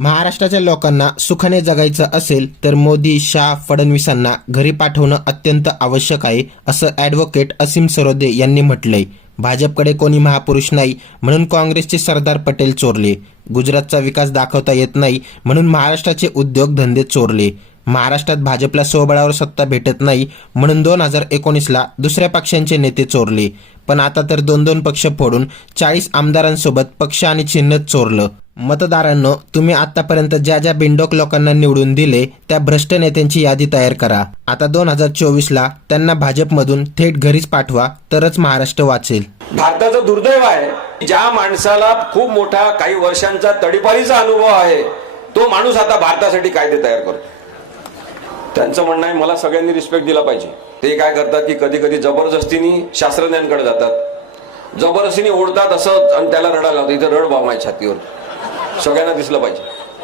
महाराष्ट्राच्या लोकांना सुखाने जगायचं असेल तर मोदी, शाह, फडणवीसांना घरी पाठवणं अत्यंत आवश्यक आहे, असं ॲडव्होकेट असीम सरोदे यांनी म्हटलंय. भाजपकडे कोणी महापुरुष नाही म्हणून काँग्रेसचे सरदार पटेल चोरले. गुजरातचा विकास दाखवता येत नाही म्हणून महाराष्ट्राचे उद्योग धंदे चोरले. महाराष्ट्रात भाजपला स्वबळावर सत्ता भेटत नाही म्हणून 2019ला दुसऱ्या पक्षांचे नेते चोरले. पण आता तर 2-2 पक्ष फोडून 40 आमदारांसोबत पक्ष आणि चिन्हच चोरलं. मतदारांनो, तुम्ही आतापर्यंत ज्या ज्या बिंडोक लोकांना निवडून दिले त्या भ्रष्ट नेत्यांची यादी तयार करा. आता 2024ला त्यांना भाजपमधून थेट घरीच पाठवा, तरच महाराष्ट्र वाचेल. भारताचं दुर्दैव आहे, ज्या माणसाला खूप मोठा काही वर्षांचा तडीपारीचा अनुभव आहे तो माणूस आता भारतासाठी कायदे तयार करतो. त्यांचं म्हणणं आहे मला सगळ्यांनी रिस्पेक्ट दिला पाहिजे. ते काय करतात की कधी कधी जबरदस्तीने शास्त्रज्ञांकडे जातात, जबरदस्तीने ओढतात असं आणि त्याला रडायला लावतात. इथं रड बाव माझ्या छातीवर, सगळ्यांना दिसलं पाहिजे.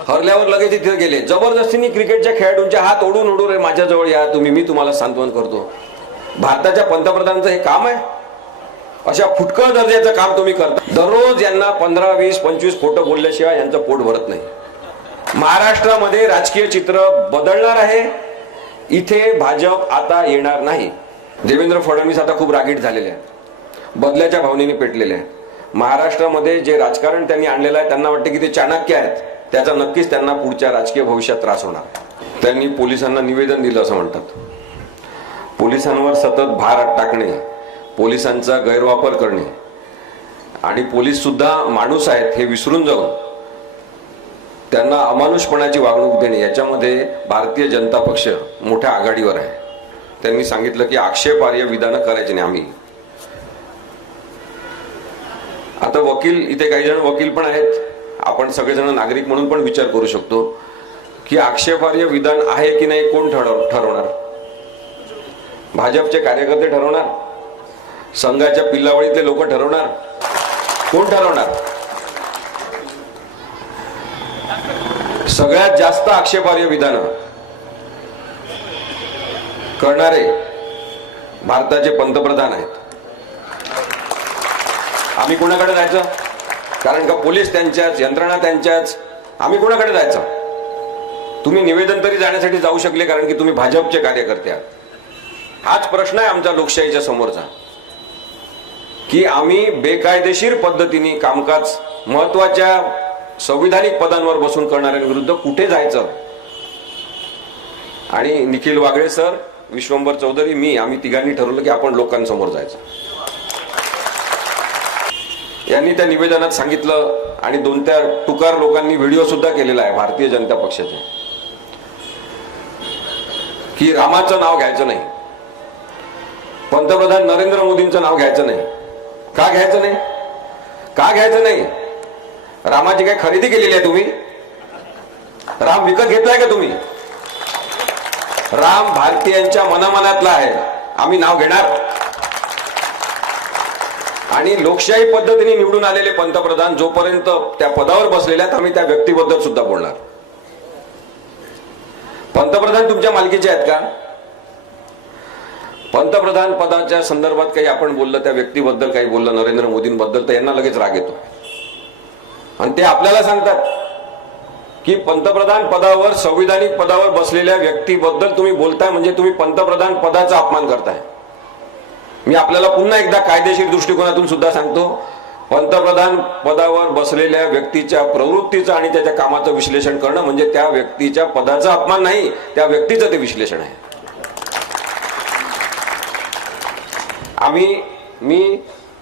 हरल्यावर लगेच इथे गेले, जबरदस्तीने क्रिकेटच्या खेळाडूंचे हात ओढून ओढून रे माझ्याजवळ या तुम्ही, मी तुम्हाला सांत्वन करतो. भारताच्या पंतप्रधानांचं हे काम आहे? अशा फुटकळ दर्जाचं काम तुम्ही करता. दररोज यांना 15, 20, 25 खोटं बोलल्याशिवाय यांचं पोट भरत नाही. महाराष्ट्रामध्ये राजकीय चित्र बदलणार आहे. इथे भाजप आता येणार नाही. देवेंद्र फडणवीस आता खूप रागीट झालेले आहेत, बदल्याच्या भावनेने पेटलेले आहेत. महाराष्ट्रामध्ये जे राजकारण त्यांनी आणलेलं आहे त्यांना वाटतं की ते चाणक्य आहेत, त्याचा नक्कीच त्यांना पुढच्या राजकीय भविष्यात त्रास होणार. त्यांनी पोलिसांना निवेदन दिलं असं म्हणतात. पोलिसांवर सतत भार टाकणे, पोलिसांचा गैरवापर करणे आणि पोलीस सुद्धा माणूस आहेत हे विसरून जाऊन त्यांना अमानुषपणाची वागणूक देणे, याच्यामध्ये भारतीय जनता पक्ष मोठ्या आघाडीवर आहे. त्यांनी सांगितलं की आक्षेपार्ह विधानं करायची नाही. आम्ही आता वकील, इथे काही जण वकील पण आहेत, आपण सगळेजण नागरिक म्हणून पण विचार करू शकतो की आक्षेपार्ह विधान आहे की नाही कोण ठरवणार? भाजपचे कार्यकर्ते ठरवणार? संघाच्या पिल्लावळीतले लोक ठरवणार? कोण ठरवणार? सगळ्यात जास्त आक्षेपार्ह विधान करणारे भारताचे पंतप्रधान आहेत. आम्ही कोणाकडे जायचं? कारण का पोलीस त्यांच्याच, यंत्रणा त्यांच्याच, आम्ही कोणाकडे जायचं? तुम्ही निवेदन तरी जाण्यासाठी जाऊ शकले कारण की तुम्ही भाजपचे कार्यकर्ते आहात. हाच प्रश्न आहे आमच्या लोकशाहीच्या समोरचा की आम्ही बेकायदेशीर पद्धतीने कामकाज महत्वाच्या संविधानिक पदांवर बसून करणाऱ्यांविरुद्ध कुठे जायचं? आणि निखिल वागळे सर, विश्वंभर चौधरी, मी, आम्ही तिघांनी ठरवलं की आपण लोकांसमोर जायचं. यांनी त्या निवेदनात सांगितलं आणि 2-4 टुकार लोकांनी व्हिडिओ सुद्धा केलेला आहे भारतीय जनता पक्षाचे, की रामाचं नाव घ्यायचं नाही, पंतप्रधान नरेंद्र मोदींचं नाव घ्यायचं नाही. का घ्यायचं नाही? का घ्यायचं नाही? रामाची काय खरेदी केलेली आहे तुम्ही? राम विकत घेतलाय का तुम्ही? राम भारतीयांच्या मनामनातला आहे. आम्ही नाव घेणार आणि लोकशाही पद्धतीने निवडून आलेले पंतप्रधान जोपर्यंत त्या पदावर बसलेले आहेत आम्ही त्या व्यक्तीबद्दल सुद्धा बोलणार. पंतप्रधान तुमच्या मालकीचे आहेत का? पंतप्रधान पदाच्या संदर्भात काही आपण बोललं, त्या व्यक्तीबद्दल काही बोललं, नरेंद्र मोदींबद्दल, तर यांना लगेच राग येतो आणि ते आपल्याला सांगतात की पंतप्रधान पदावर, संविधानिक पदावर बसलेल्या व्यक्तीबद्दल तुम्ही बोलताय म्हणजे तुम्ही पंतप्रधान पदाचा अपमान करताय. मी आपल्याला पुन्हा एकदा कायदेशीर दृष्टिकोनातून सुद्धा सांगतो, पंतप्रधान पदावर बसलेल्या व्यक्तीच्या प्रवृत्तीचं आणि त्याच्या कामाचं विश्लेषण करणं म्हणजे त्या व्यक्तीच्या पदाचा अपमान नाही, त्या व्यक्तीचं ते विश्लेषण आहे. मी,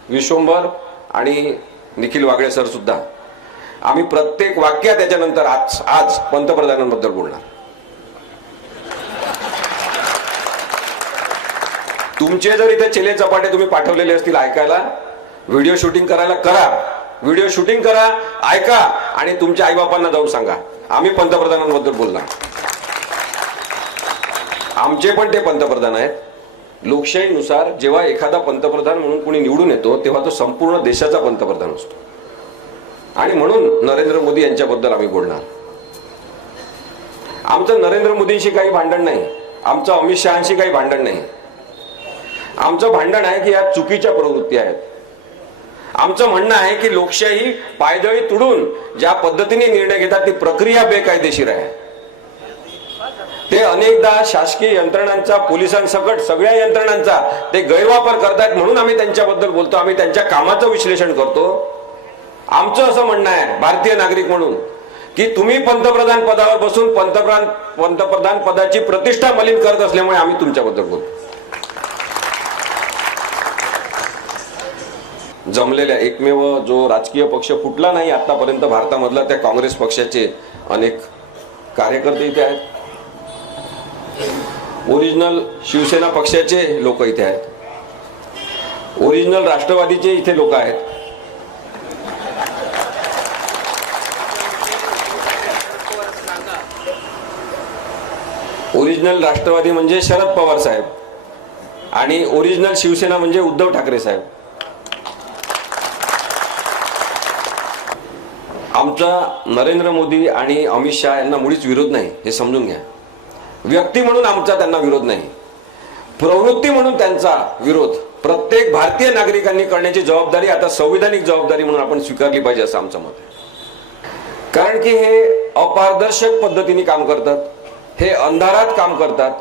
विश्वंभर आणि निखिल वागळे सर सुद्धा आम्ही प्रत्येक वाक्यात त्याच्यानंतर आज पंतप्रधानांबद्दल बोलणार. तुमचे जर इथे चेले चपाटे तुम्ही पाठवलेले असतील ऐकायला, व्हिडिओ शूटिंग करायला करा, व्हिडिओ शूटिंग करा, ऐका आणि तुमच्या आईबापांना जाऊन सांगा आम्ही पंतप्रधानांबद्दल बोलणार. आमचे पण ते पंतप्रधान आहेत. लोकशाहीनुसार जेव्हा एखादा पंतप्रधान म्हणून कोणी निवडून येतो तेव्हा तो संपूर्ण देशाचा पंतप्रधान असतो आणि म्हणून नरेंद्र मोदी यांच्याबद्दल आम्ही बोलणार. आमचं नरेंद्र मोदींशी काही भांडण नाही, आमचं अमित शहांशी काही भांडण नाही. आमचं भांडण आहे की या चुकीच्या प्रवृत्ती आहेत आमचं म्हणणं आहे की लोकशाही पायदळी तुडून ज्या पद्धतीने निर्णय घेतात ती प्रक्रिया बेकायदेशीर आहे. ते अनेकदा शासकीय यंत्रणांचा, पोलिसांसकट सगळ्या यंत्रणांचा ते गैरवापर करतात, म्हणून आम्ही त्यांच्याबद्दल बोलतो, आम्ही त्यांच्या कामाचं विश्लेषण करतो. आमचं असं म्हणणं आहे भारतीय नागरिक म्हणून की तुम्ही पंतप्रधान पदावर बसून पंतप्रधान पदाची प्रतिष्ठा मलिन करत असल्यामुळे आम्ही तुमच्याबद्दल बोलतो. जमलेल्या एकमेव जो राजकीय पक्ष फुटला नाही आतापर्यंत भारतामधला त्या काँग्रेस पक्षाचे अनेक कार्यकर्ते इथे आहेत. ओरिजिनल शिवसेना पक्षाचे लोक इथे आहेत. ओरिजिनल राष्ट्रवादीचे इथे लोक आहेत. ओरिजिनल राष्ट्रवादी म्हणजे शरद पवार साहेब आणि ओरिजिनल शिवसेना म्हणजे उद्धव ठाकरे साहेब. आमचा नरेंद्र मोदी आणि अमित शहा यांना मुळीच विरोध नाही, हे समजून घ्या. व्यक्ती म्हणून आमचा त्यांना विरोध नाही, प्रवृत्ती म्हणून त्यांचा विरोध प्रत्येक भारतीय नागरिकांनी करण्याची जबाबदारी आता संविधानिक जबाबदारी म्हणून आपण स्वीकारली पाहिजे असं आमचं मत आहे. कारण की हे अपारदर्शक पद्धतीने काम करतात, हे अंधारात काम करतात,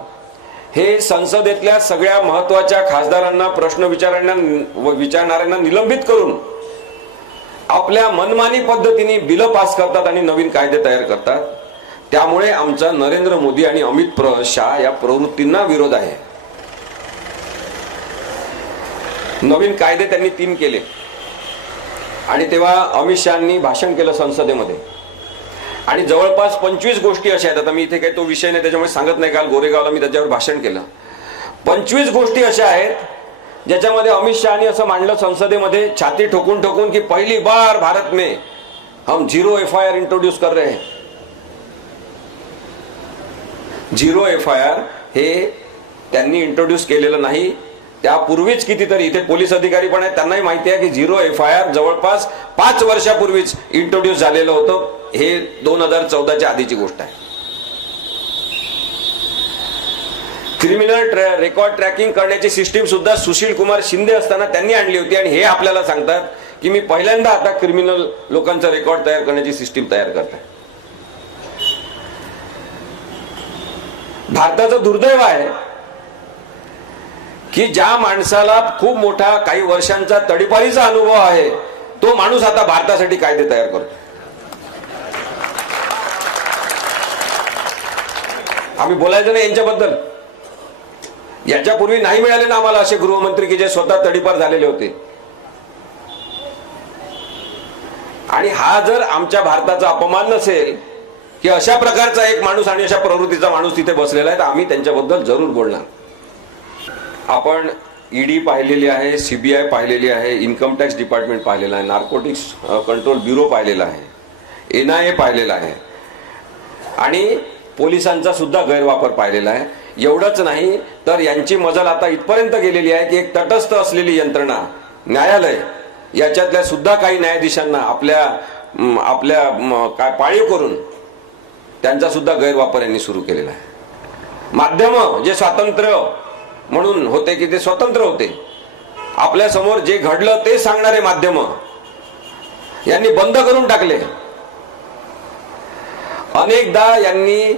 हे संसदेतल्या सगळ्या महत्वाच्या खासदारांना, प्रश्न विचारणाऱ्यांना निलंबित करून आपल्या मनमानी पद्धतीने बिल पास करतात आणि नवीन कायदे तयार करतात. त्यामुळे आमचा नरेंद्र मोदी आणि अमित शहा या प्रवृत्तींना विरोध आहे. नवीन कायदे त्यांनी 3 केले आणि तेव्हा अमित शहानी भाषण केलं संसदेमध्ये आणि जवळपास 25 गोष्टी अशा आहेत. आता मी इथे काही तो विषय नाही त्याच्यामुळे सांगत नाही. काल गोरेगावला मी त्याच्यावर भाषण केलं. 25 गोष्टी अशा आहेत ज्याच्यामध्ये अमित शहानी असं मांडलं संसदेमध्ये छाती ठोकून ठोकून की पहिली बार भारत में हम 0 FIR इंट्रोड्यूस कर रहे हैं. 0 FIR हे त्यांनी इंट्रोड्यूस केलेलं नाही. त्यापूर्वीच कितीतरी इथे पोलीस अधिकारी पण आहेत, त्यांनाही माहिती आहे की 0 FIR जवळपास 5 वर्षापूर्वीच इंट्रोड्यूस झालेलं होतं. हे 2014च्या आधीची गोष्ट आहे. क्रिमिनल रेकॉर्ड ट्रॅकिंग करण्याची सिस्टीम सुद्धा सुशील कुमार शिंदे असताना त्यांनी आणली होती आणि हे आपल्याला सांगतात की मी पहिल्यांदा आता क्रिमिनल लोकांचा रेकॉर्ड तयार करण्याची सिस्टीम तयार करते. भारताचं दुर्दैव आहे की ज्या माणसाला खूप मोठा काही वर्षांचा तडीपारीचा अनुभव आहे तो माणूस आता भारतासाठी कायदे तयार करतो. आम्ही बोलायचं नाही यांच्याबद्दल. याच्यापूर्वी नाही मिळाले ना आम्हाला असे गृहमंत्री की जे स्वतः तडीपार झालेले होते. आणि हा जर आमच्या भारताचा अपमान नसेल की अशा प्रकारचा एक माणूस आणि अशा प्रवृत्तीचा माणूस तिथे बसलेला आहे तर आम्ही त्यांच्याबद्दल जरूर बोलणार. आपण ईडी पाहिलेली आहे, CBI पाहिलेली आहे, इन्कम टॅक्स डिपार्टमेंट पाहिलेला आहे, नार्कोटिक्स कंट्रोल ब्युरो पाहिलेला आहे, NIA पाहिलेला आहे आणि पोलिसांचा सुद्धा गैरवापर पाहिलेला आहे. एवढंच नाही तर यांची मजल आता इथपर्यंत गेलेली आहे की एक तटस्थ असलेली यंत्रणा न्यायालय याच्यातल्या सुद्धा काही न्यायाधीशांना आपल्या काय पाळीव करून त्यांचा सुद्धा गैरवापर यांनी सुरू केलेला आहे. माध्यम जे स्वातंत्र्य म्हणून होते की ते स्वतंत्र होते, आपल्या समोर जे घडलं ते सांगणारे माध्यम यांनी बंद करून टाकले. अनेकदा यांनी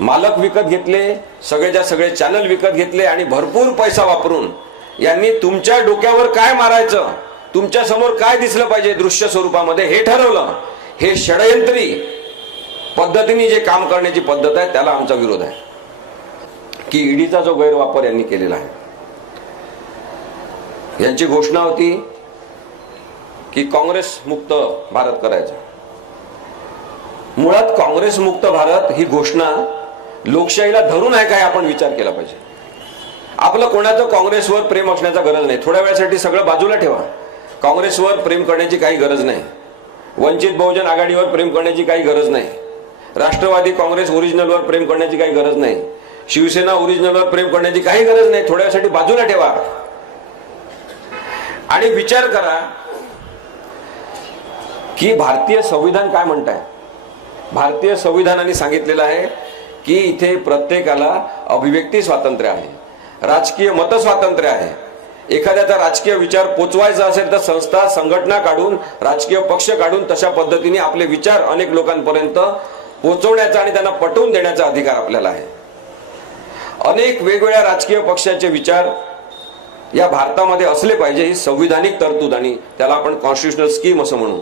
मालक विकत घेतले, सगळेच्या सगळे चॅनल विकत घेतले आणि भरपूर पैसा वापरून यांनी तुमच्या डोक्यावर काय मारायचं, तुमच्या समोर काय दिसलं पाहिजे दृश्य स्वरूपामध्ये हे ठरवलं. हे षडयंत्री पद्धतीने जे काम करण्याची पद्धत आहे त्याला आमचा विरोध आहे की ईडीचा जो गैरवापर यांनी केलेला आहे. यांची घोषणा होती की काँग्रेस मुक्त भारत करायचा. मुळात काँग्रेस मुक्त भारत ही घोषणा लोकशाहीला धरून आहे काय आपण विचार केला पाहिजे. आपलं कोणाचं काँग्रेसवर प्रेम असण्याचा गरज नाही. थोड्या वेळासाठी सगळं बाजूला ठेवा. काँग्रेसवर प्रेम करण्याची काही गरज नाही. वंचित बहुजन आघाडीवर प्रेम करण्याची काही गरज नाही. राष्ट्रवादी काँग्रेस ओरिजिनलवर प्रेम करण्याची काही गरज नाही. शिवसेना ओरिजिनलवर प्रेम करण्याची काही गरज नाही. थोड्या वेळासाठी बाजूला ठेवा आणि विचार करा की भारतीय संविधान काय म्हणताय. भारतीय संविधानाने सांगितलेलं आहे की इथे प्रत्येकाला अभिव्यक्ती स्वातंत्र्य आहे, राजकीय मत स्वातंत्र्य आहे, एखाद्याचा राजकीय विचार पोचवायचा असेल तर संस्था संघटना काढून राजकीय पक्ष काढून तशा पद्धतीने आपले विचार अनेक लोकांपर्यंत पोचवण्याचा आणि त्यांना पटवून देण्याचा अधिकार आपल्याला आहे. अनेक वेगवेगळ्या राजकीय पक्षाचे विचार या भारतामध्ये असले पाहिजे ही संविधानिक तरतूद आणि त्याला आपण कॉन्स्टिट्युशनल स्कीम असं म्हणू,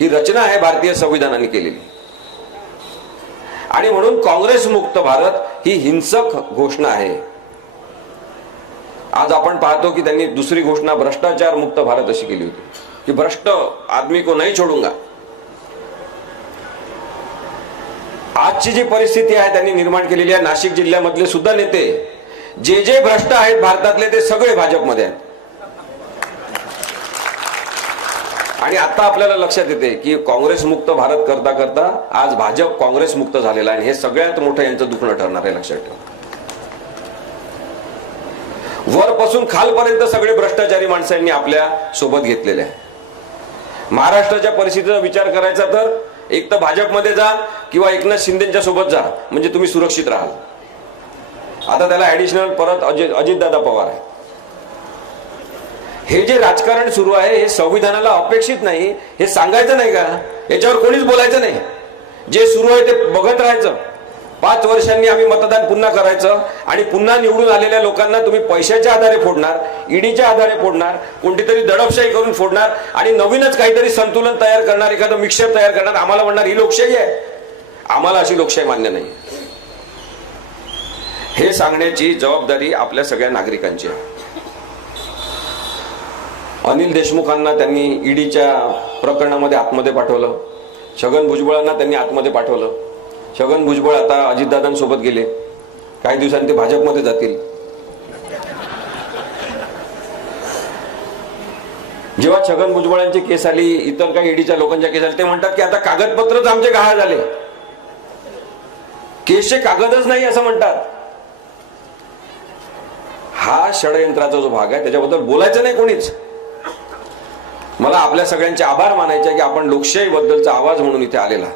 ही रचना आहे भारतीय संविधानाने केलेली. आणि म्हणून काँग्रेस मुक्त भारत ही हिंसक घोषणा आहे. आज आपण पाहतो की त्यांनी दुसरी घोषणा भ्रष्टाचार मुक्त भारत अशी केली होती की भ्रष्ट आदमी को नहीं छोडूंगा. आजची जी परिस्थिती आहे त्यांनी निर्माण केलेली आहे, नाशिक जिल्ह्यामधले सुद्धा नेते जे जे भ्रष्ट आहेत भारतातले ते सगळे भाजपमध्ये आहेत. आणि आता आपल्याला लक्षात येते की काँग्रेस मुक्त भारत करता करता आज भाजप काँग्रेस मुक्त झालेला आहे. हे सगळ्यात मोठं यांचं दुखणं ठरणार आहे, लक्षात ठेवा. वरपासून खालपर्यंत सगळे भ्रष्टाचारी माणसांनी आपल्या सोबत घेतलेले आहे. महाराष्ट्राच्या परिस्थितीचा विचार करायचा तर एक तर भाजपमध्ये जा किंवा एकनाथ शिंदेच्या सोबत जा, म्हणजे तुम्ही सुरक्षित राहाल. आता त्याला ऍडिशनल परत अजितदादा पवार आहे. हे जे राजकारण सुरू आहे हे संविधानाला अपेक्षित नाही, हे सांगायचं नाही का? याच्यावर कोणीच बोलायचं नाही. जे सुरू आहे ते बघत राहायचं. 5 वर्षांनी आम्ही मतदान पुन्हा करायचं आणि पुन्हा निवडून आलेल्या लोकांना तुम्ही पैशाच्या आधारे फोडणार, ईडीच्या आधारे फोडणार, कोणतीतरी दडपशाही करून फोडणार आणि नवीनच काहीतरी संतुलन तयार करणार, एखादं मिक्सर तयार करणार. आम्हाला म्हणणार ही लोकशाही आहे. आम्हाला अशी लोकशाही मान्य नाही. हे सांगण्याची जबाबदारी आपल्या सगळ्या नागरिकांची आहे. अनिल देशमुखांना त्यांनी ईडीच्या प्रकरणामध्ये आतमध्ये पाठवलं. छगन भुजबळांना त्यांनी आतमध्ये पाठवलं. छगन भुजबळ आता अजितदादांसोबत गेले. काही दिवसांनी ते भाजपमध्ये जातील. जेव्हा छगन भुजबळांची केस आली, इतर काही ईडीच्या लोकांच्या केस आली, ते म्हणतात की आता कागदपत्रच आमचे गहाळ झाले, केसचे कागदच नाही असं म्हणतात. हा षडयंत्राचा जो भाग आहे त्याच्याबद्दल बोलायचं नाही कोणीच. मला आपल्या सगळ्यांचे आभार मानायचे की आपण लोकशाही बद्दलचा आवाज म्हणून इथे आलेला.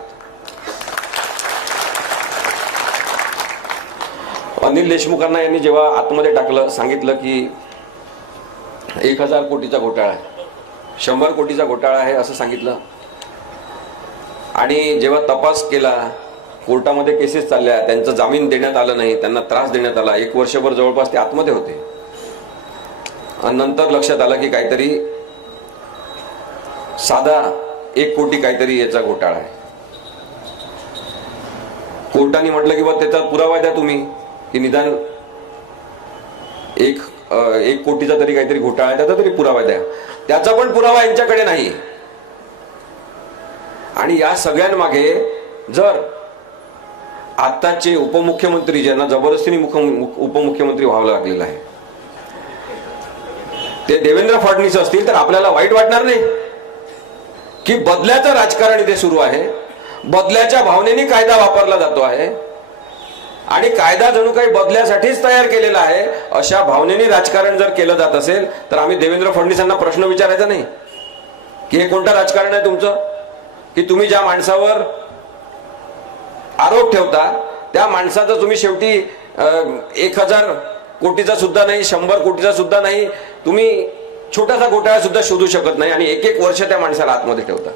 अनिल देशमुखांना यांनी जेव्हा आतमध्ये टाकलं, सांगितलं की 1000 कोटीचा घोटाळा आहे, 100 कोटीचा घोटाळा आहे असं सांगितलं. आणि जेव्हा तपास केला, कोर्टामध्ये केसेस चालल्या, त्यांचं जामीन देण्यात आलं नाही, त्यांना त्रास देण्यात आला. 1 वर्षभर जवळपास ते आतमध्ये होते. आणि नंतर लक्षात आलं की काहीतरी साधा 1 कोटी काहीतरी याचा घोटाळा आहे. कोर्टाने म्हटलं की बा त्याचा पुरावा द्या तुम्ही की निदान एक कोटीचा तरी काहीतरी घोटाळा आहे, त्याचा तरी पुरावा द्या. त्याचा पण पुरावा यांच्याकडे नाही. आणि या सगळ्यांमागे जर आताचे उपमुख्यमंत्री ज्यांना जबरदस्तीने उपमुख्यमंत्री व्हावं लागलेलं आहे ते देवेंद्र फडणवीस असतील तर आपल्याला वाईट वाटणार नाही की बदल्याचं राजकारण इथे सुरू आहे. बदल्याच्या भावनेने कायदा वापरला जातो आहे आणि कायदा जणू काही बदल्यासाठीच तयार केलेला आहे. अशा भावनेने राजकारण जर केलं जात असेल तर आम्ही देवेंद्र फडणवीसांना प्रश्न विचारायचा नाही की हे कोणतं राजकारण आहे तुमचं, की तुम्ही ज्या माणसावर आरोप ठेवता त्या माणसाचं तुम्ही शेवटी 1000 कोटीचा सुद्धा नाही, 100 कोटीचा सुद्धा नाही, तुम्ही छोटासा घोटाळा सुद्धा शोधू शकत नाही आणि 1 वर्ष त्या माणसाला आतमध्ये ठेवता.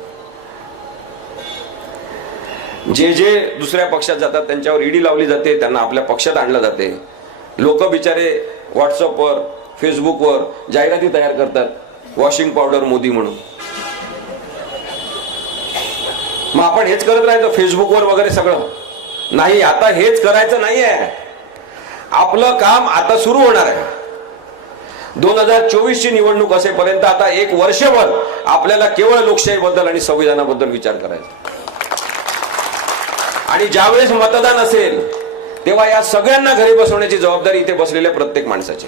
जे जे दुसऱ्या पक्षात जातात त्यांच्यावर ईडी लावली जाते, त्यांना आपल्या पक्षात आणलं जाते. लोक बिचारे व्हॉट्सअपवर फेसबुकवर जाहिराती तयार करतात, वॉशिंग पावडर मोदी म्हणून. मग आपण हेच करत राहायचं फेसबुकवर वगैरे सगळं नाही. आता हेच करायचं नाहीये. आपलं काम आता सुरू होणार आहे. 2024 ची निवडणूक असेपर्यंत आता 1 वर्षभर आपल्याला केवळ लोकशाहीबद्दल आणि संविधानाबद्दल विचार करायचा. आणि ज्यावेळेस मतदान असेल तेव्हा या सगळ्यांना घरी बसवण्याची जबाबदारी इथे बसलेल्या प्रत्येक माणसाची.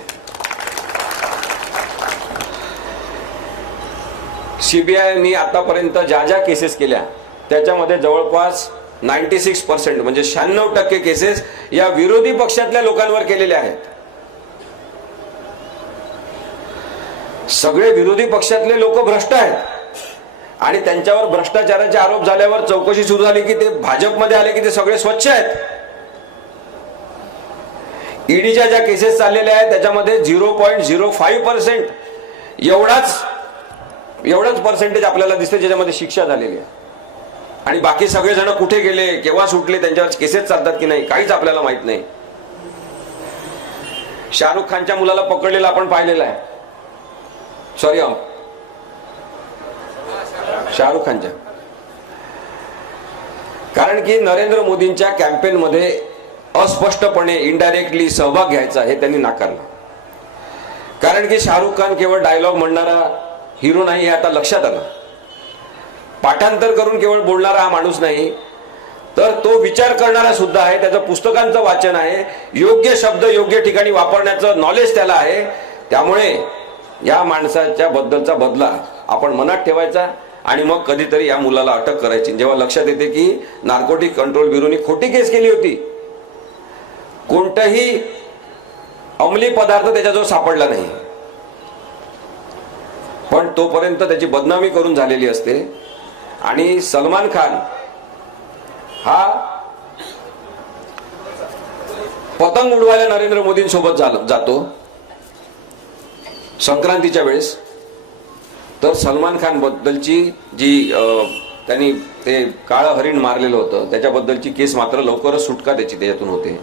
सीबीआयनी आतापर्यंत ज्या ज्या केसेस केल्या त्याच्यामध्ये जवळपास 96% म्हणजे 96% केसेस या विरोधी पक्षातल्या लोकांवर केलेल्या आहेत. सगळे विरोधी पक्षातले लोक भ्रष्ट आहेत आणि त्यांच्यावर भ्रष्टाचाराचे आरोप झाल्यावर चौकशी सुरू झाली की ते भाजपमध्ये आले की ते सगळे स्वच्छ आहेत. ईडीच्या ज्या केसेस चाललेल्या आहेत त्याच्यामध्ये 0.05% एवढंच पर्सेंटेज आपल्याला दिसते ज्याच्यामध्ये शिक्षा झालेली आहे, आणि बाकी सगळेजण कुठे गेले, केव्हा सुटले, त्यांच्यावर केसेस चालतात की नाही, काहीच आपल्याला माहित नाही. शाहरुख खानच्या मुलाला पकडलेलं आपण पाहिलेलं आहे. सॉरी, शाहरुख खानच्या, कारण की नरेंद्र मोदींच्या कॅम्पेन मध्ये अस्पष्टपणे इनडायरेक्टली सहभाग घ्यायचा हे त्यांनी नाकारलं. कारण की शाहरुख खान केवळ डायलॉग म्हणणारा हिरो नाही हे आता लक्षात आलं. पाठांतर करून केवळ बोलणारा हा माणूस नाही, तर तो विचार करणारा सुद्धा आहे. त्याचं पुस्तकांचं वाचन आहे, योग्य शब्द योग्य ठिकाणी वापरण्याचं नॉलेज त्याला आहे. त्यामुळे या माणसाच्या बद्दलचा बदला आपण मनात ठेवायचा आणि मग कधीतरी या मुलाला अटक करायची. जेव्हा लक्षात येते की नार्कोटिक कंट्रोल ब्युरोनी खोटी केस केली होती, कोणताही अंमली पदार्थ त्याच्याजवळ सापडला नाही, पण तोपर्यंत त्याची बदनामी करून झालेली असते. आणि सलमान खान हा पतंग उडवायला नरेंद्र मोदींसोबत जातो संक्रांतीच्या वेळेस, तर सलमान खान बद्दलची जी त्यांनी ते काळं हरिण मारलेलं होतं त्याच्याबद्दलची केस मात्र लवकरच सुटका त्याच्यातून होते.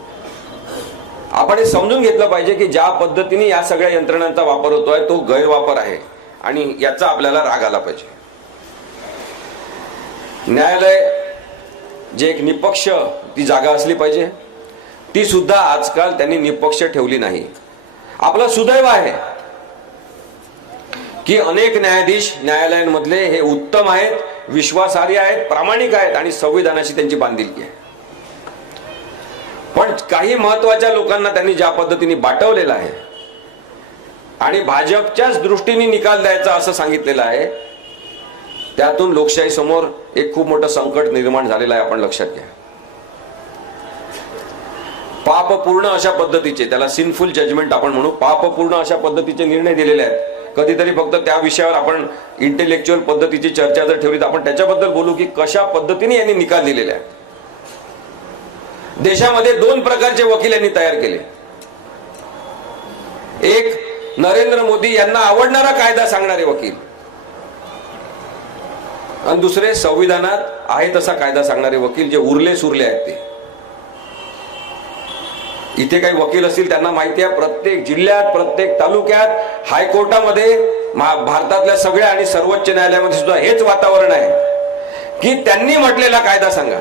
आपण हे समजून घेतलं पाहिजे की ज्या पद्धतीने या सगळ्या यंत्रणांचा वापर होतोय तो गैरवापर आहे आणि याचा आपल्याला राग आला पाहिजे. न्यायालय जे एक निपक्ष ती जागा असली पाहिजे, ती सुद्धा आजकाल त्यांनी निपक्ष ठेवली नाही. आपलं सुदैव आहे की अनेक न्यायाधीश न्यायालयांमधले हे उत्तम आहेत, विश्वासार्ह आहेत, प्रामाणिक आहेत आणि संविधानाशी त्यांची बांधिलकी आहे. पण काही महत्वाच्या लोकांना त्यांनी ज्या पद्धतीने बाटवलेलं आहे आणि भाजपच्याच दृष्टीने निकाल द्यायचा असं सांगितलेलं आहे, त्यातून लोकशाही समोर एक खूप मोठं संकट निर्माण झालेलं आहे. आपण लक्षात घ्या. पापपूर्ण अशा पद्धतीचे, त्याला सिनफुल जजमेंट आपण म्हणू, पापपूर्ण अशा पद्धतीचे निर्णय दिलेले आहेत. कधीतरी फक्त त्या विषयावर आपण इंटेलेक्च्युअल पद्धतीची चर्चा जर ठेवली तर आपण त्याच्याबद्दल बोलू की कशा पद्धतीने यांनी निकाल दिलेले आहेत. देशामध्ये दोन प्रकारचे वकील यांनी तयार केले. एक नरेंद्र मोदी यांना आवडणारा कायदा सांगणारे वकील, आणि दुसरे संविधानात आहे तसा कायदा सांगणारे वकील, जे उरले सुरले आहेत ते. इथे काही वकील असतील त्यांना माहिती आहे, प्रत्येक जिल्ह्यात प्रत्येक तालुक्यात हायकोर्टामध्ये भारतातल्या सगळ्या आणि सर्वोच्च न्यायालयामध्ये सुद्धा हेच वातावरण आहे की त्यांनी म्हटलेला कायदा सांगा,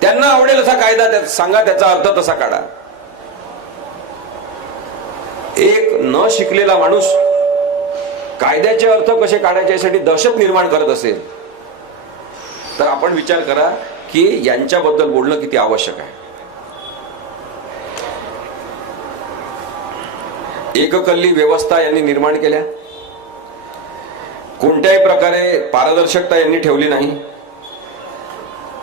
त्यांना आवडेल असा कायदा सांगा, त्याचा अर्थ तसा काढा. एक न शिकलेला माणूस कायद्याचे अर्थ कसे काढायचे यासाठी दहशत निर्माण करत असेल तर आपण विचार करा की यांच्याबद्दल बोलणं किती आवश्यक आहे. एककल्ली व्यवस्था यांनी निर्माण केल्या, कोणत्याही प्रकारे पारदर्शकता यांनी ठेवली नाही,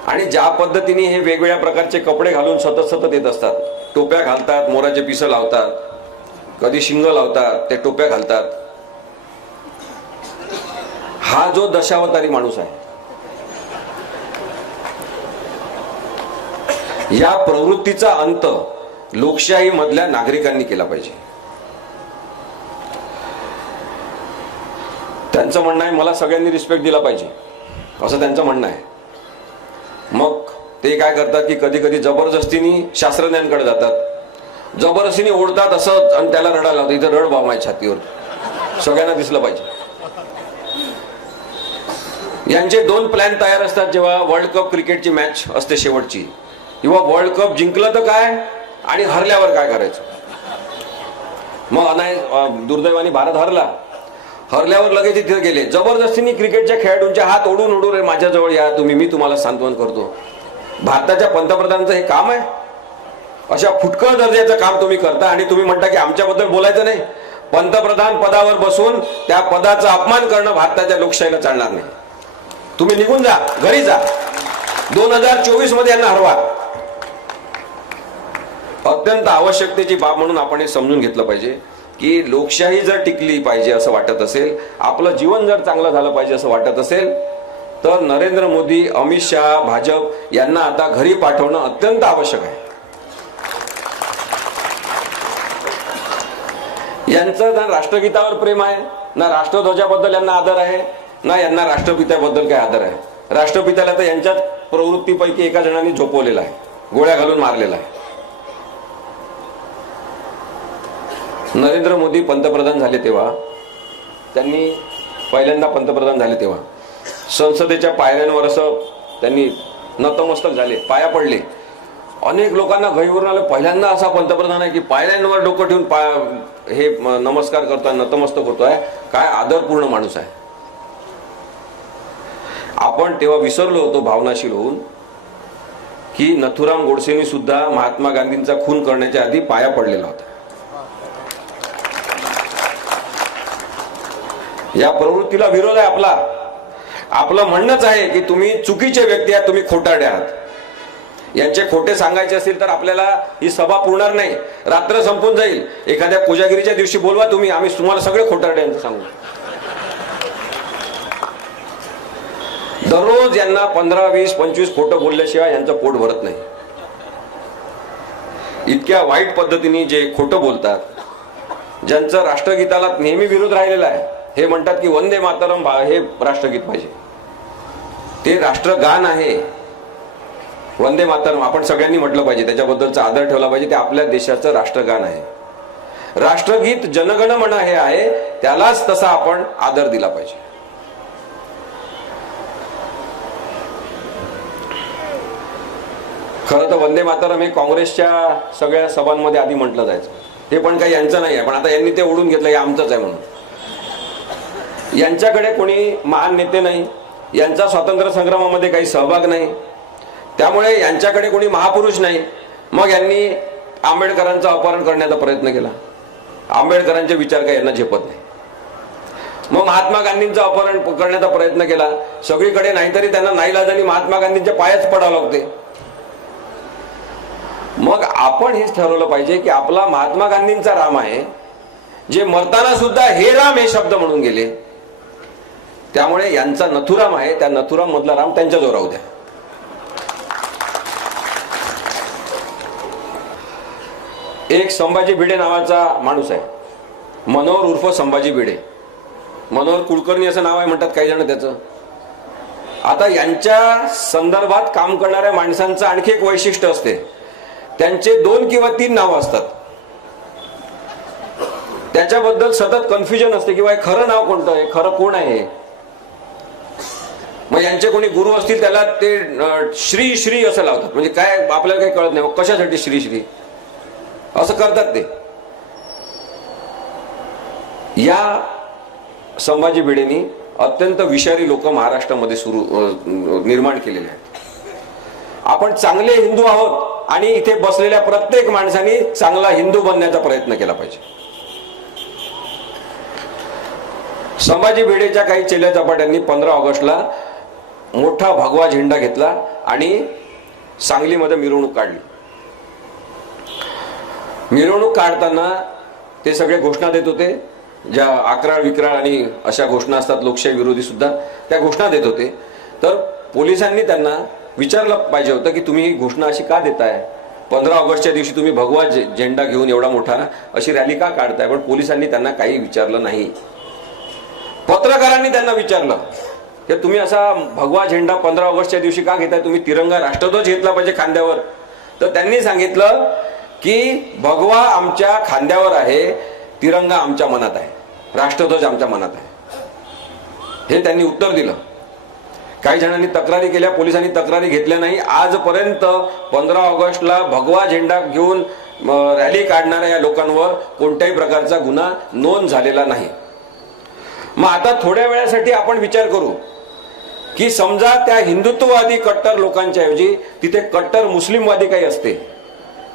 आणि ज्या पद्धतीने हे वेगवेगळ्या प्रकारचे कपडे घालून सतत येत असतात, टोप्या घालतात, मोराचे पिसं लावतात, कधी शिंग लावतात, ते टोप्या घालतात. हा जो दशावतारी माणूस आहे, या प्रवृत्तीचा अंत लोकशाही मधल्या नागरिकांनी केला पाहिजे. त्यांचं म्हणणं आहे मला सगळ्यांनी रिस्पेक्ट दिला पाहिजे असं त्यांचं म्हणणं आहे. मग ते काय करतात की कधी कधी जबरदस्तीने शास्त्रज्ञांकडे जातात, जबरदस्तीने ओढतात असं, आणि त्याला रडायला लावतात. इथं रड बाब माझ्या छातीवर, सगळ्यांना दिसलं पाहिजे. यांचे दोन प्लॅन तयार असतात जेव्हा वर्ल्ड कप क्रिकेटची मॅच असते शेवटची, किंवा वर्ल्ड कप जिंकलं तर काय आणि हरल्यावर काय करायचं. मग दुर्दैवाने भारत हरल्यावर लगेच तिथे गेले, जबरदस्तीने क्रिकेटच्या खेळाडूंच्या हात ओढून रे माझ्याजवळ या तुम्ही, मी तुम्हाला सांत्वन करतो. भारताच्या पंतप्रधानांचं हे काम आहे? अशा फुटकळ दर्जाचं काम तुम्ही करता आणि तुम्ही म्हणता की आमच्याबद्दल बोलायचं नाही. पंतप्रधान पदावर बसून त्या पदाचा अपमान करणं भारताच्या लोकशाहीला चालणार नाही. तुम्ही निघून जा, घरी जा. 2024 मध्ये यांना हरवा. अत्यंत आवश्यकतेची बाब म्हणून आपण हे समजून घेतलं पाहिजे की लोकशाही जर टिकली पाहिजे असं वाटत असेल, आपलं जीवन जर चांगलं झालं पाहिजे असं वाटत असेल, तर नरेंद्र मोदी, अमित शहा, भाजप यांना आता घरी पाठवणं अत्यंत आवश्यक आहे. यांचं राष्ट्रगीतावर प्रेम आहे, ना राष्ट्रध्वजाबद्दल यांना आदर आहे, ना यांना राष्ट्रपित्याबद्दल काय आदर आहे. राष्ट्रपित्याला तर यांच्याच प्रवृत्तीपैकी एका जणांनी झोपवलेला आहे, गोळ्या घालून मारलेला आहे. नरेंद्र मोदी पंतप्रधान झाले तेव्हा, त्यांनी पहिल्यांदा पंतप्रधान झाले तेव्हा संसदेच्या पायऱ्यांवर असं त्यांनी नतमस्तक झाले, पाया पडले. अनेक लोकांना गैरवरून आलं, पहिल्यांदा असा पंतप्रधान आहे की पायऱ्यांवर डोकं ठेवून हे नमस्कार करतोय, नतमस्तक होतोय. काय आदरपूर्ण माणूस आहे. आपण तेव्हा विसरलो होतो भावनाशील होऊन की नथुराम गोडसेंनी सुद्धा महात्मा गांधींचा खून करण्याच्या आधी पाया पडलेला होता. या प्रवृत्तीला विरोध आहे आपला. आपलं म्हणणंच आहे की तुम्ही चुकीचे व्यक्ती आहात, तुम्ही खोटारडे आहात. यांचे खोटे सांगायचे असतील तर आपल्याला ही सभा पुरणार नाही, रात्र संपून जाईल. एखाद्या कोजागिरीच्या दिवशी बोलवा तुम्ही, आम्ही तुम्हाला सगळे खोटारडे यांचं सांगू. दररोज यांना 15, 20, 25 खोटं बोलल्याशिवाय यांचं पोट भरत नाही. इतक्या वाईट पद्धतीने जे खोटं बोलतात, ज्यांचं राष्ट्रगीताला नेहमी विरोध राहिलेला आहे. हे म्हणतात की वंदे मातरम हे राष्ट्रगीत पाहिजे. ते राष्ट्रगान आहे. वंदे मातरम आपण सगळ्यांनी म्हटलं पाहिजे, त्याच्याबद्दलचा आदर ठेवला पाहिजे. ते आपल्या देशाचं राष्ट्रगान आहे. राष्ट्रगीत जनगण मन हे आहे, त्यालाच तसा आपण आदर दिला पाहिजे. खरं तर वंदे मातरम हे काँग्रेसच्या सगळ्या सभांमध्ये आधी म्हटलं जायचं. हे पण काही यांचं नाही आहे, पण आता यांनी ते ओढून घेतलं, हे आमचंच आहे म्हणून. यांच्याकडे कोणी महान नेते नाही, यांचा स्वातंत्र्य संग्रामामध्ये काही सहभाग नाही, त्यामुळे यांच्याकडे कोणी महापुरुष नाही. मग यांनी आंबेडकरांचं अपहरण करण्याचा प्रयत्न केला. आंबेडकरांचे विचार काही यांना झेपत नाही. मग महात्मा गांधींचं अपहरण करण्याचा प्रयत्न केला सगळीकडे, नाहीतरी त्यांना नाईलाजाने महात्मा गांधींच्या पायाच पडावं लागते. मग आपण हेच ठरवलं पाहिजे की आपला महात्मा गांधींचा राम आहे, जे मरताना सुद्धा हे राम हे शब्द म्हणून गेले. त्यामुळे यांचा नथुराम आहे, त्या नथुराम मधला राम त्यांच्याजवळ राहू द्या. एक संभाजी भिडे नावाचा माणूस आहे, मनोहर उर्फ संभाजी भिडे. मनोहर कुलकर्णी असं नाव आहे म्हणतात काही जण त्याचं. आता यांच्या संदर्भात काम करणाऱ्या माणसांचं आणखी एक वैशिष्ट्य असते, त्यांचे 2 किंवा 3 नाव असतात. त्याच्याबद्दल सतत कन्फ्युजन असते की बाय खरं नाव कोणतं आहे, खरं कोण आहे. मग यांचे कोणी गुरु असतील त्याला ते श्री श्री असं लावतात. म्हणजे काय आपल्याला काही कळत नाही, कशासाठी श्री श्री असं करतात ते. या संभाजी भिडेंनी अत्यंत विषारी लोक महाराष्ट्रामध्ये निर्माण केलेले आहेत. आपण चांगले हिंदू आहोत आणि इथे बसलेल्या प्रत्येक माणसाने चांगला हिंदू बनण्याचा प्रयत्न केला पाहिजे. संभाजी भिडेच्या काही चेल्या चपाट्यांनी 15 ऑगस्टला मोठा भगवा झेंडा घेतला आणि सांगलीमध्ये मिरवणूक काढली. मिरवणूक काढताना ते सगळे घोषणा देत होते, ज्या अकराळ विक्राळ आणि अशा घोषणा असतात लोकशाही विरोधी सुद्धा, त्या घोषणा देत होते. तर पोलिसांनी त्यांना विचारलं पाहिजे होतं की तुम्ही ही घोषणा अशी का देताय, 15 ऑगस्टच्या दिवशी तुम्ही भगवा झेंडा घेऊन एवढा मोठा अशी रॅली का काढताय. पण पोलिसांनी त्यांना काही विचारलं नाही. पत्रकारांनी त्यांना विचारलं की तुम्ही असा भगवा झेंडा 15 ऑगस्टच्या दिवशी का घेताय, तुम्ही तिरंगा राष्ट्रध्वज घेतला पाहिजे खांद्यावर. तर त्यांनी सांगितलं की भगवा आमच्या खांद्यावर आहे, तिरंगा आमच्या मनात आहे, राष्ट्रध्वज आमच्या मनात आहे. हे त्यांनी उत्तर दिलं. काही जणांनी तक्रारी केल्या, पोलिसांनी तक्रारी घेतल्या नाही. आजपर्यंत 15 ऑगस्टला भगवा झेंडा घेऊन रॅली काढणाऱ्या या लोकांवर कोणत्याही प्रकारचा गुन्हा नोंद झालेला नाही. मग आता थोड्या वेळासाठी आपण विचार करू की समजा त्या हिंदुत्ववादी कट्टर लोकांच्या ऐवजी तिथे कट्टर मुस्लिमवादी काही असते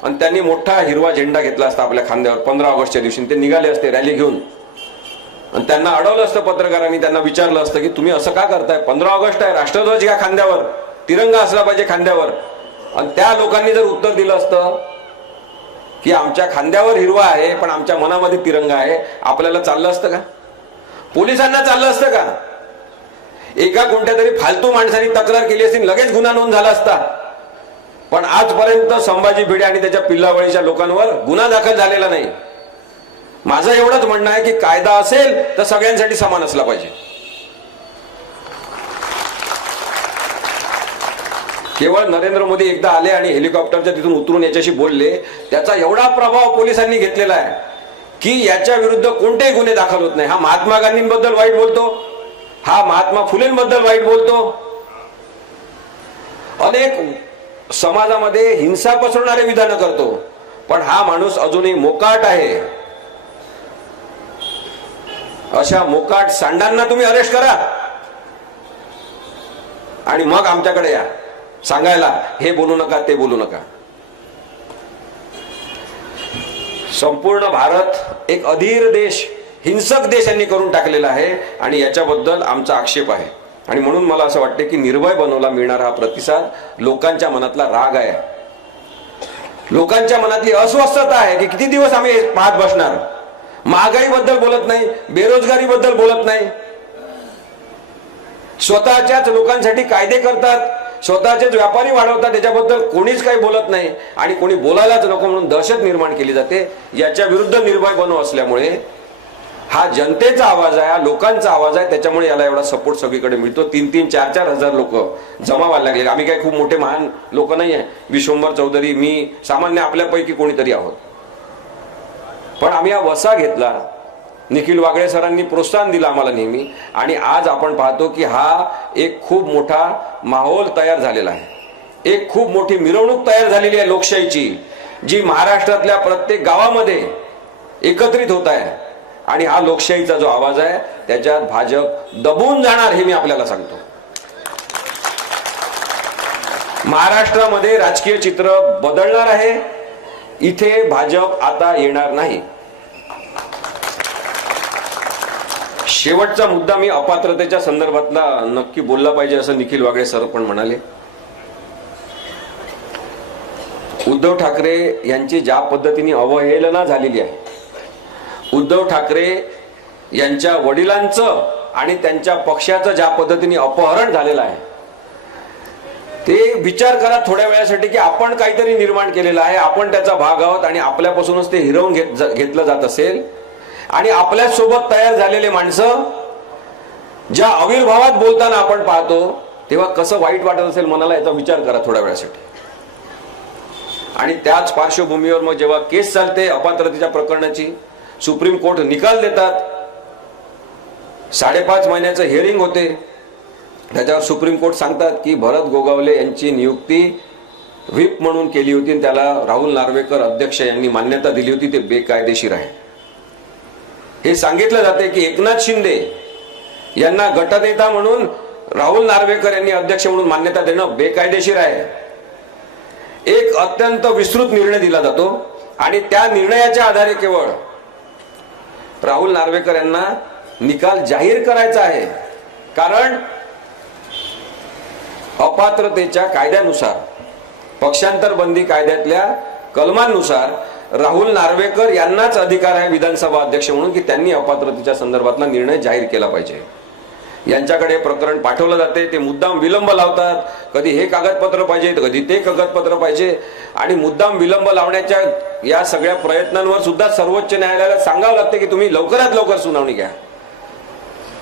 आणि त्यांनी मोठा हिरवा झेंडा घेतला असता आपल्या खांद्यावर 15 ऑगस्टच्या दिवशी, ते निघाले असते रॅली घेऊन आणि त्यांना अडवलं असतं पत्रकारांनी, त्यांना विचारलं असतं की तुम्ही असं का करताय, 15 ऑगस्ट आहे, राष्ट्रध्वज घ्या खांद्यावर, तिरंगा असला पाहिजे खांद्यावर. आणि त्या लोकांनी जर उत्तर दिलं असतं की आमच्या खांद्यावर हिरवा आहे पण आमच्या मनामध्ये तिरंगा आहे, आपल्याला चाललं असतं का? पोलिसांना चाललं असतं का? एका कोणत्या तरी फालतू माणसाने तक्रार केली असती, लगेच गुन्हा नोंद झाला असता. पण आजपर्यंत संभाजी भिडे आणि त्याच्या पिल्लावळीच्या लोकांवर गुन्हा दाखल झालेला नाही. माझं एवढंच म्हणणं आहे की कायदा असेल तर सगळ्यांसाठी समान असला पाहिजे. केवळ नरेंद्र मोदी एकदा आले आणि हेलिकॉप्टरच्या तिथून उतरून याच्याशी बोलले, त्याचा एवढा प्रभाव पोलिसांनी घेतलेला आहे की याच्या विरुद्ध कोणतेही गुन्हे दाखल होत नाही. हा महात्मा गांधींबद्दल वाईट बोलतो, हा महात्मा फुलेंबद्दल वाईट बोलतो, अनेक समाजामध्ये हिंसा पसरवणारे विधान करतो, पण हा माणूस अजूनही मोकाट आहे. अशा मोकाट सांडांना तुम्ही अरेस्ट करा आणि मग आमच्याकडे या सांगायला हे बोलू नका ते बोलू नका. संपूर्ण भारत एक अधीर देश, हिंसक देश यांनी करून टाकलेला आहे आणि याच्याबद्दल आमचा आक्षेप आहे. आणि म्हणून मला असं वाटतं की निर्भय बनवला मिळणारा हा प्रतिसाद लोकांच्या मनातला राग आहे, लोकांच्या मनातली अस्वस्थता आहे की किती दिवस आम्ही पाहत बसणार. महागाईबद्दल बोलत नाही, बेरोजगारीबद्दल बोलत नाही, स्वतःच्याच लोकांसाठी कायदे करतात, स्वतःचेच व्यापारी वाढवतात, त्याच्याबद्दल कोणीच काही बोलत नाही आणि कोणी बोलायलाच नको म्हणून दहशत निर्माण केली जाते. याच्या विरुद्ध निर्भय बनव असल्यामुळे हा जनतेचा आवाज आहे, हा लोकांचा आवाज आहे, त्याच्यामुळे याला एवढा सपोर्ट सगळीकडे मिळतो. 3-3, 4-4 हजार लोक जमा व्हायला लागले. आम्ही काही खूप मोठे महान लोक नाही आहे, विश्वंभर चौधरी, मी सामान्य आपल्यापैकी कोणीतरी आहोत, पण आम्ही हा वसा घेतला. निखिल वागळे सरांनी प्रोत्साहन दिलं आम्हाला नेहमी आणि आज आपण पाहतो की हा एक खूप मोठा माहोल तयार झालेला आहे, एक खूप मोठी मिरवणूक तयार झालेली आहे लोकशाहीची, जी महाराष्ट्रातल्या प्रत्येक गावामध्ये एकत्रित होत आहे. आणि हा लोकशाहीचा जो आवाज आहे त्याच्यात भाजप दबून जाणार हे मी आपल्याला सांगतो. महाराष्ट्रामध्ये राजकीय चित्र बदलणार आहे, इथे भाजप आता येणार नाही. शेवटचा मुद्दा मी अपात्रतेच्या संदर्भातला नक्की बोलला पाहिजे असं निखिल वागळे सर पण म्हणाले. उद्धव ठाकरे यांची ज्या पद्धतीने अवहेलना झालेली आहे, उद्धव ठाकरे यांच्या वडिलांचं आणि त्यांच्या पक्षाचं ज्या पद्धतीने अपहरण झालेलं आहे, ते विचार करा थोड्या वेळासाठी की आपण काहीतरी निर्माण केलेलं आहे, आपण त्याचा भाग आहोत आणि आपल्यापासूनच ते हिरवून घेतलं जात असेल आणि आपल्या सोबत तयार झालेले माणसं ज्या आविर्भावात बोलताना आपण पाहतो तेव्हा कसं वाईट वाटत असेल मनाला, याचा विचार करा थोड्या वेळासाठी. आणि त्याच पार्श्वभूमीवर मग जेव्हा केस चालते अपात्रतेच्या प्रकरणाची, सुप्रीम कोर्ट निकाल देतात, 5.5 महिन्याचं हिअरिंग होते, त्याच्यावर सुप्रीम कोर्ट सांगतात की भरत गोगावले यांची नियुक्ती व्हीप म्हणून केली होती आणि त्याला राहुल नार्वेकर अध्यक्ष यांनी मान्यता दिली होती, ते बेकायदेशीर आहे. हे सांगितलं जाते की एकनाथ शिंदे यांना गटनेता म्हणून राहुल नार्वेकर यांनी अध्यक्ष म्हणून मान्यता देणं बेकायदेशीर आहे. एक अत्यंत विस्तृत निर्णय दिला जातो आणि त्या निर्णयाच्या आधारे केवळ राहुल नार्वेकर यांना निकाल जाहीर करायचा आहे. कारण अपात्रतेच्या कायद्यानुसार, पक्षांतर बंदी कायद्यातल्या कलमांनुसार राहुल नार्वेकर यांनाच अधिकार आहे विधानसभा अध्यक्ष म्हणून की त्यांनी अपात्रतेच्या संदर्भातला निर्णय जाहीर केला पाहिजे. यांच्याकडे प्रकरण पाठवलं जाते, ते मुद्दाम विलंब लावतात, कधी हे कागदपत्र पाहिजे तर कधी ते कागदपत्र पाहिजे आणि मुद्दाम विलंब लावण्याच्या या सगळ्या प्रयत्नांवर सुद्धा सर्वोच्च न्यायालयाला सांगावं लागते की तुम्ही लवकरात लवकर सुनावणी घ्या.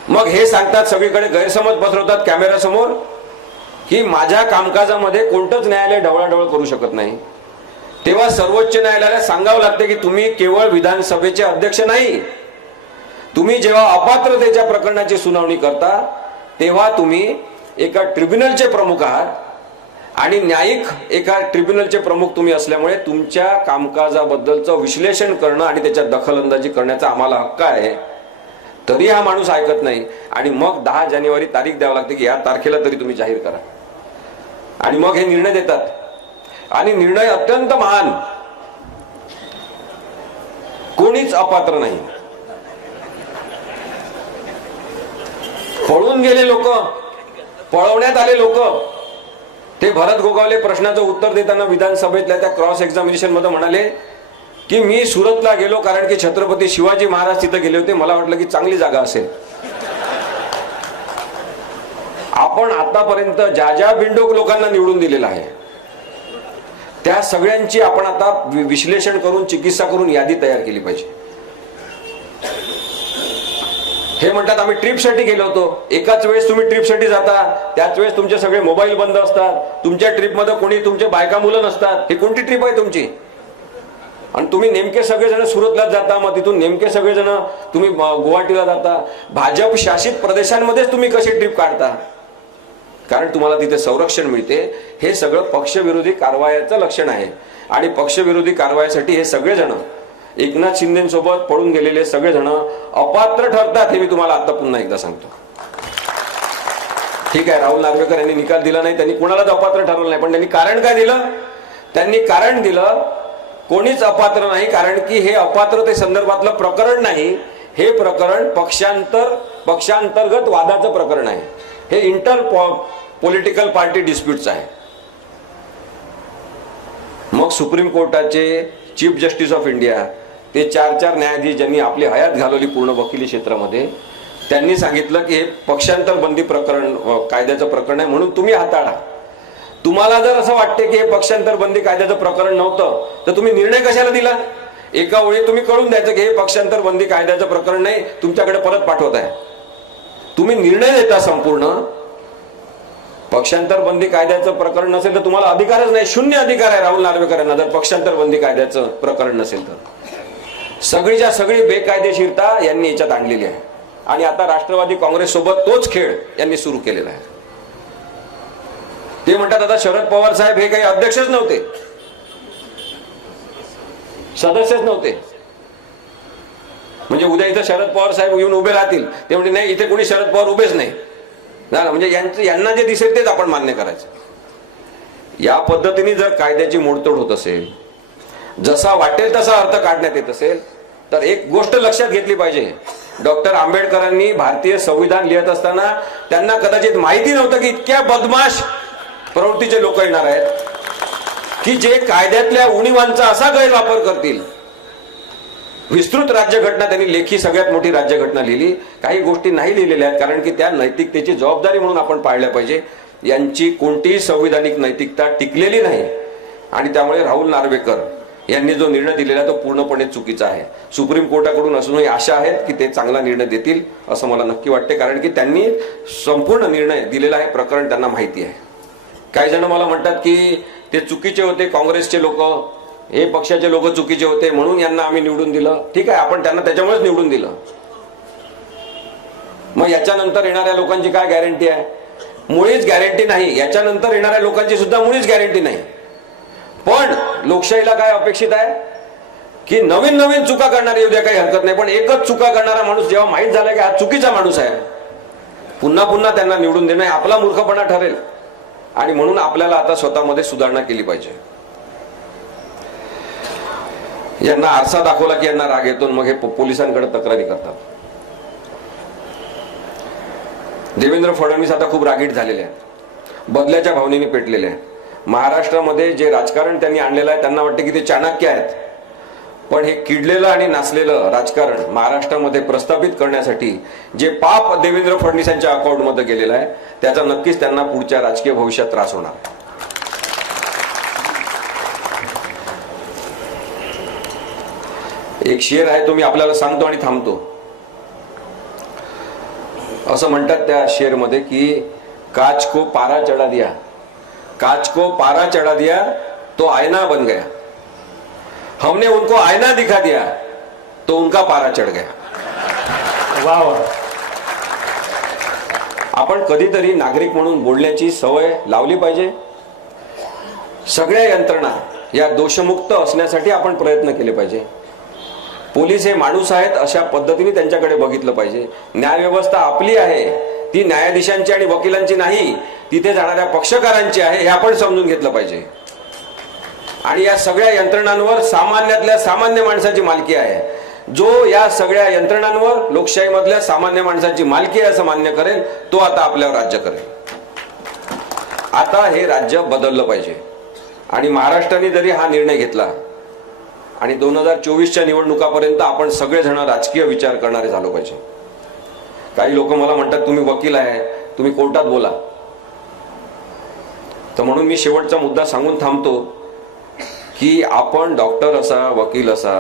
मग हे सांगतात, सगळीकडे गैरसमज पसरवतात कॅमेऱ्यासमोर की माझ्या कामकाजामध्ये कोणतंच न्यायालय ढवळाढवळ करू शकत नाही. तेव्हा सर्वोच्च न्यायालयाला सांगावं लागते की तुम्ही केवळ विधानसभेचे अध्यक्ष नाही, तुम्ही जेव्हा अपात्रतेच्या प्रकरणाची सुनावणी करता तेव्हा तुम्ही एका ट्रिब्युनलचे प्रमुख आहात आणि न्यायिक एका ट्रिब्युनलचे प्रमुख तुम्ही असल्यामुळे तुमच्या कामकाजाबद्दलचं विश्लेषण करणं आणि त्याच्यात दखलंदाजी करण्याचा आम्हाला हक्क आहे. तरी हा माणूस ऐकत नाही आणि मग 10 जानेवारी तारीख द्यावी लागते की या तारखेला तरी तुम्ही जाहीर करा आणि मग हे निर्णय देतात. आणि निर्णय अत्यंत महान, कोणीच अपात्र नाही. पळून गेले लोक, पळवण्यात आले लोक, ते भरत गोगावले प्रश्नाचं उत्तर देताना विधानसभेतल्या त्या क्रॉस एक्झामिनेशन मध्ये म्हणाले की मी सुरतला गेलो कारण की छत्रपती शिवाजी महाराज तिथे गेले होते, मला वाटलं की चांगली जागा असेल. आपण आतापर्यंत ज्या ज्या बिंडोक लोकांना निवडून दिलेला आहे त्या सगळ्यांची आपण आता विश्लेषण करून चिकित्सा करून यादी तयार केली पाहिजे. हे म्हणतात आम्ही ट्रिपसाठी गेलो होतो. एकाच वेळेस तुम्ही ट्रिपसाठी जाता, त्याच वेळेस तुमचे सगळे मोबाईल बंद असतात, तुमच्या ट्रिपमध्ये कोणी तुमचे बायका मुलं नसतात. ही कोणती ट्रिप आहे तुमची? आणि तुम्ही नेमके सगळेजण सुरतला जाता, मग तिथून नेमके सगळेजण तुम्ही गुवाहाटीला जाता. भाजप शासित प्रदेशांमध्येच तुम्ही कशी ट्रिप काढता? कारण तुम्हाला तिथे संरक्षण मिळते. हे सगळं पक्षविरोधी कारवायाचं लक्षण आहे. आणि पक्षविरोधी कारवायासाठी हे सगळेजण एकनाथ शिंदेसोबत पळून गेलेले सगळेजण अपात्र ठरतात. हे मी तुम्हाला आता पुन्हा एकदा सांगतो. ठीक आहे, राहुल नार्वेकर यांनी निकाल दिला नाही, त्यांनी कुणालाच अपात्र ठरवलं नाही, पण त्यांनी कारण काय दिलं? त्यांनी कारण दिलं कोणीच अपात्र नाही, कारण की हे अपात्रते संदर्भातलं प्रकरण नाही. हे प्रकरण पक्षांतर्गत वादाचं प्रकरण आहे. हे इंटर पॉलिटिकल पार्टी डिस्प्यूट्स आहे. मग सुप्रीम कोर्टाचे चीफ जस्टिस ऑफ इंडिया ते 4 न्यायाधीश ज्यांनी आपली हयात घालवली पूर्ण वकिली क्षेत्रामध्ये, त्यांनी सांगितलं की हे पक्षांतर बंदी प्रकरण कायद्याचं प्रकरण आहे, म्हणून तुम्ही हाताळा. तुम्हाला जर असं वाटते की हे पक्षांतर बंदी कायद्याचं प्रकरण नव्हतं, तर तुम्ही निर्णय कशाला दिला? एका वेळी तुम्ही कळून द्यायचं की हे पक्षांतर बंदी कायद्याचं प्रकरण नाही, तुमच्याकडे परत पाठवत आहे. तुम्ही निर्णय देता संपूर्ण. पक्षांतर बंदी कायद्याचं प्रकरण नसेल तर तुम्हाला अधिकारच नाही, शून्य अधिकार आहे राहुल नार्वेकर यांना. जर पक्षांतर बंदी कायद्याचं प्रकरण नसेल तर सगळीच्या सगळी बेकायदेशीरता यांनी याच्यात आणलेली आहे. आणि आता राष्ट्रवादी काँग्रेस सोबत तोच खेळ यांनी सुरू केलेला आहे. ते म्हणतात आता शरद पवार साहेब हे काही अध्यक्षच नव्हते, सदस्यच नव्हते, म्हणजे उद्या इथं शरद पवार साहेब येऊन उभे राहतील. ते म्हणजे नाही, इथे कोणी शरद पवार उभेच नाही, म्हणजे यांना जे दिसेल तेच आपण मान्य करायचं. या पद्धतीने जर कायद्याची मोडतोड होत असेल, जसा वाटेल तसा अर्थ काढण्यात येत असेल, तर एक गोष्ट लक्षात घेतली पाहिजे. डॉक्टर आंबेडकरांनी भारतीय संविधान लिहित असताना त्यांना कदाचित माहिती नव्हतं की इतक्या बदमाश प्रवृत्तीचे लोक येणार आहेत की जे कायद्यातल्या उणिवांचा असा गैरवापर करतील. विस्तृत राज्यघटना त्यांनी लेखी सगळ्यात मोठी राज्यघटना लिहिली. काही गोष्टी नाही लिहिलेल्या आहेत, कारण की त्या नैतिकतेची जबाबदारी म्हणून आपण पाळल्या पाहिजे. यांची कोणतीही संविधानिक नैतिकता टिकलेली नाही. आणि त्यामुळे राहुल नार्वेकर यांनी जो निर्णय दिलेला तो पूर्णपणे चुकीचा आहे. सुप्रीम कोर्टाकडून असूनही आशा आहेत की ते चांगला निर्णय देतील असं मला नक्की वाटते, कारण की त्यांनी संपूर्ण निर्णय दिलेला आहे. प्रकरण त्यांना माहिती आहे. काही जण मला म्हणतात की ते चुकीचे होते, काँग्रेसचे लोक, हे पक्षाचे लोक चुकीचे होते म्हणून यांना आम्ही निवडून दिलं. ठीक आहे, आपण त्यांना त्याच्यामुळेच निवडून दिलं. मग याच्यानंतर येणाऱ्या लोकांची काय गॅरंटी आहे? मुळीच गॅरंटी नाही. याच्यानंतर येणाऱ्या लोकांची सुद्धा मुळीच गॅरंटी नाही. पण लोकशाहीला काय अपेक्षित आहे की नवीन नवीन चुका करणारे येऊ द्या, काही हरकत नाही, पण एकच चुका करणारा माणूस जेव्हा माहीत झाला की हा चुकीचा माणूस आहे, पुन्हा पुन्हा त्यांना निवडून देणं आपला मूर्खपणा ठरेल. आणि म्हणून आपल्याला आता स्वतःमध्ये सुधारणा केली पाहिजे. यांना आरसा दाखवला की यांना राग येतो, मग हे पोलिसांकडे तक्रारी करतात. देवेंद्र फडणवीस आता खूप रागीट झालेले आहेत, बदल्याच्या भावनेने पेटलेले आहेत. महाराष्ट्रामध्ये जे राजकारण त्यांनी आणलेलं आहे त्यांना वाटतं की ते चाणक्य आहेत, पण हे किडलेलं आणि नाचलेलं राजकारण महाराष्ट्रामध्ये प्रस्थापित करण्यासाठी जे पाप देवेंद्र फडणवीसांच्या अकाउंटमध्ये गेलेलं आहे त्याचा नक्कीच त्यांना पुढच्या राजकीय भविष्यात त्रास होणार. एक शेर आहे, तो मी आपल्याला सांगतो आणि थांबतो. असं म्हणतात त्या शेर मध्ये की काच को पारा चढ़ा दिया, काच को पारा चढ़ा दिया तो आईना बन गया, हमने उनको आईना दिखा दिया तो उनका पारा चढ़ गया. वाव. आपण कधीतरी नागरिक म्हणून बोलण्याची सवय लावली पाहिजे. सगळ्या यंत्रणा या दोषमुक्त असण्यासाठी आपण प्रयत्न केले पाहिजे. पोलीस हे माणूस आहेत अशा पद्धतीने त्यांच्याकडे बघितलं पाहिजे. न्यायव्यवस्था आपली आहे, ती न्यायाधीशांची आणि वकिलांची नाही, तिथे जाणाऱ्या पक्षकारांची आहे, हे आपण समजून घेतलं पाहिजे. आणि या सगळ्या यंत्रणांवर सामान्यातल्या सामान्य माणसाची मालकी आहे. जो या सगळ्या यंत्रणांवर लोकशाहीमधल्या सामान्य माणसाची मालकी आहे असं मान्य करेल तो आता आपल्यावर राज्य करेल. आता हे राज्य बदललं पाहिजे. आणि महाराष्ट्राने जरी हा निर्णय घेतला आणि 2024च्या निवडणुकापर्यंत आपण सगळेजण राजकीय विचार करणारे झालो पाहिजे. काही लोक मला म्हणतात तुम्ही वकील आहे, तुम्ही कोर्टात बोला. तर म्हणून मी शेवटचा मुद्दा सांगून थांबतो की आपण डॉक्टर असा, वकील असा,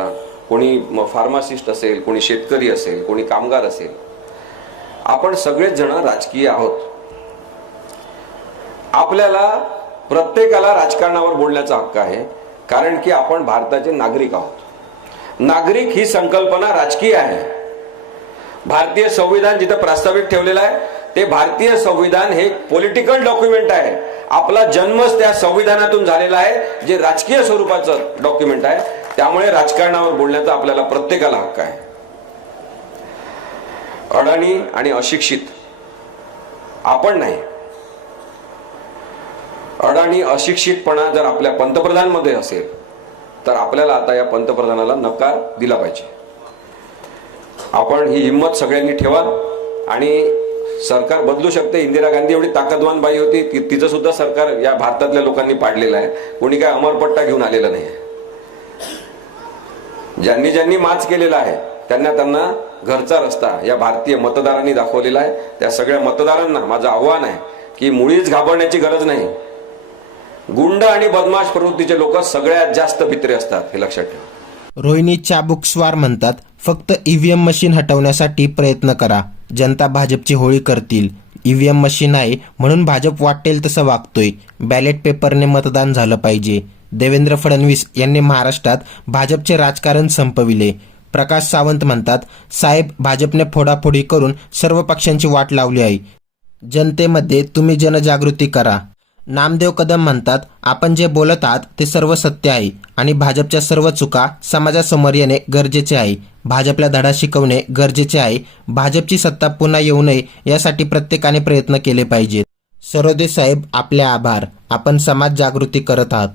कोणी फार्मासिस्ट असेल, कोणी शेतकरी असेल, कोणी कामगार असेल, आपण सगळेच जण राजकीय आहोत. आपल्याला प्रत्येकाला राजकारणावर बोलण्याचा हक्क आहे, कारण की आपण भारताचे नागरिक आहोत. नागरिक ही संकल्पना राजकीय आहे. भारतीय संविधान जिथं प्रस्तावित ठेवलेलं आहे ते भारतीय संविधान हे पॉलिटिकल डॉक्युमेंट आहे. आपला जन्मच त्या संविधानातून झालेला आहे, जे राजकीय स्वरूपाचं डॉक्युमेंट आहे. त्यामुळे राजकारणावर बोलण्याचा आपल्याला प्रत्येकाला हक्क आहे. अडाणी आणि अशिक्षित आपण नाही. अडाणी अशिक्षितपणा जर आपल्या पंतप्रधानमध्ये असेल तर आपल्याला आता या पंतप्रधानाला नकार दिला पाहिजे. आपण ही हिंमत सगळ्यांनी ठेवा. आणि सरकार बदलू शकते. इंदिरा गांधी एवढी ताकदवान बाई होती, तिचं सुद्धा सरकार या भारतातल्या लोकांनी पाडलेलं आहे. कोणी काय अमरपट्टा घेऊन आलेला नाही. ज्यांनी ज्यांनी माच केलेला आहे त्यांना घरचा रस्ता या भारतीय मतदारांनी दाखवलेला आहे. त्या सगळ्या मतदारांना माझं आव्हान आहे की मुळीच घाबरण्याची गरज नाही. गुंड आणि बदमाश प्रवृत्तीचे लोक सगळ्यात जास्त भित्रे असतात, हे लक्षात ठेवा. रोहिणी चाबुकस्वार म्हणतात, फक्त ईव्हीएम मशीन हटवण्यासाठी प्रयत्न करा, जनता भाजपची होळी करतील. ईव्हीएम मशीन आहे म्हणून भाजप वाटेल तसं वागतोय. बॅलेट पेपरने मतदान झालं पाहिजे. देवेंद्र फडणवीस यांनी महाराष्ट्रात भाजपचे राजकारण संपविले. प्रकाश सावंत म्हणतात, साहेब भाजपने फोडाफोडी करून सर्व पक्षांची वाट लावली आहे. जनतेमध्ये तुम्ही जनजागृती करा. नामदेव कदम म्हणतात, आपण जे बोलत आहात ते सर्व सत्य आहे आणि भाजपच्या सर्व चुका समाजासमोर येणे गरजेचे आहे. भाजपला धडा शिकवणे गरजेचे आहे. भाजपची सत्ता पुन्हा येऊ नये यासाठी प्रत्येकाने प्रयत्न केले पाहिजेत. सरोदे साहेब, आपले आभार. आपण समाज जागृती करत आहात.